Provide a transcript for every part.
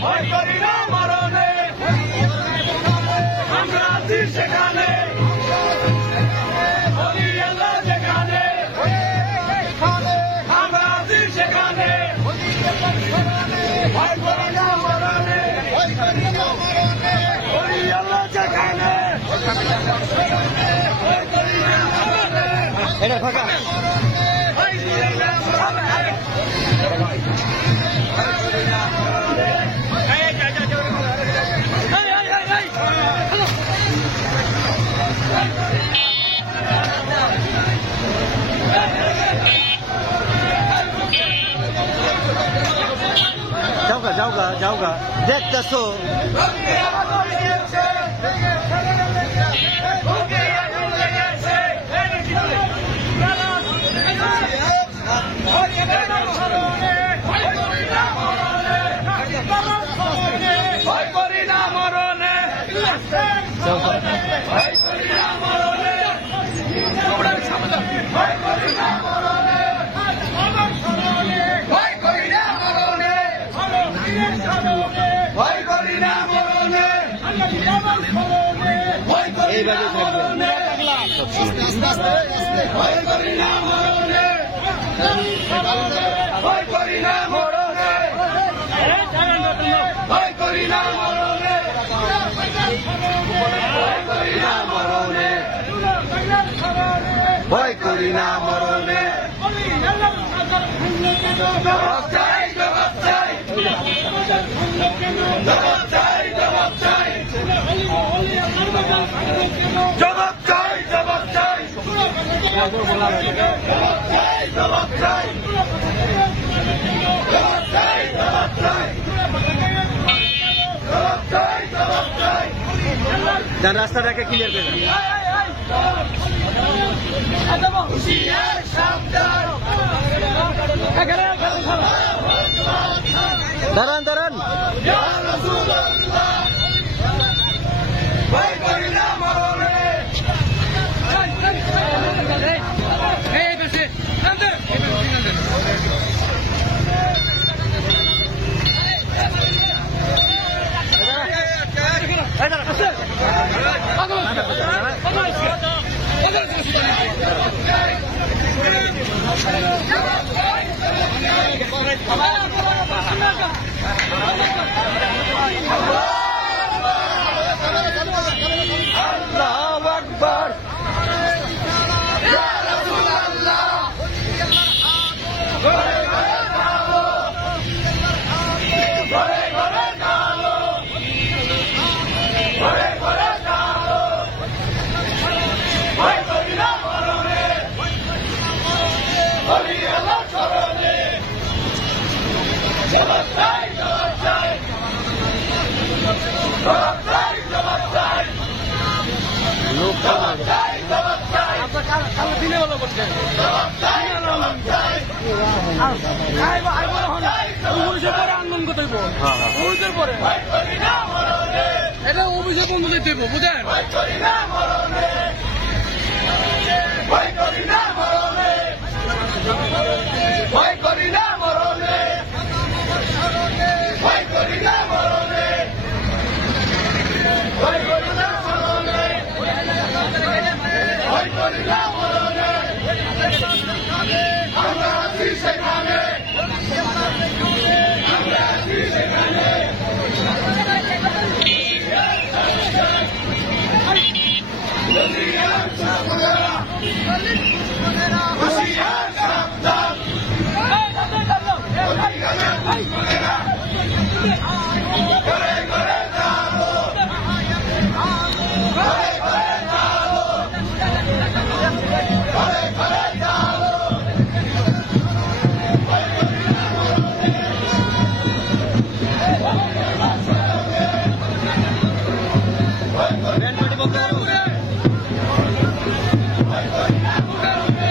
ভয় করি না মরণে আমরা আছি সেখানে যেখানে আমরা আছি সেখানে ভয় করি না মরণে যেখানে এটা ফাঁকা যাওগা দেখতেছো ভয় করি না মরণে ভয় করি না মরণে ভয় করি না মরণে ভয় করি না মরণে ভয় করি না মরণে ভয় করি না মরণে ভয় করি না মরণে ভয় করি না মরণে ভয় করি না মরণে ভয় করি না মরণে ভয় করি না মরণে জবাব চাই জবাব চাই জবাব চাই জবাব চাই জবাব চাই জবাব চাই জবাব চাই জবাব চাই জবাব চাই জবাব চাই জবাব চাই জবাব চাই যার রাস্তাটাকে ক্লিয়ার করে হুঁশিয়ার সাবধান দাঁড়ান দাঁড়ান ইয়া রাসূলুল্লাহ ভয় করি না মরণে আল্লাহু আকবার ইয়া রাসূলুল্লাহ ঘরে ঘরে কালো ঘরে ঘরে কালো ঘরে ঘরে কালো ভয় করি না মরণে বলি আল্লাহ চরণে জবাব চাই জবাব চাই জবাব চাই জবাব চাই জবাব চাই জবাব চাই কালো দিনে ভালো করছে জবাব চাই জবাব চাই পরে আন্দোলন করতে হইব পুলিশের পরে ভয় করি না মরণে এটা অফিসে বন্ধ দিতে হইব বুঝেন ভয় করি না মরণে ভয় করি না মরণে ভয় করি না মরণে ভয় করি না মরণে ভয় করি না মরণে ভয় করি না মরণে আমরা আছি সেখানে আমরা আছি সেখানে হুঁশিয়ার সাবধান হুঁশিয়ার সাবধান ঘরে ঘরে কালো ঘরে ঘরে কালো ঘরে ঘরে কালো ভয় করি না মরণে ভয় করি না মরণে ভয় করি না মরণে ভয় করি না মরণে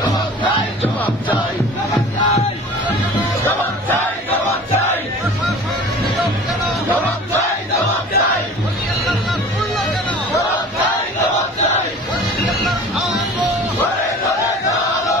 জবাব চাই জবাব চাই জবাব চাই জবাব চাই জবাব চাই জবাব চাই জবাব চাই জবাব চাই ঘরে ঘরে কালো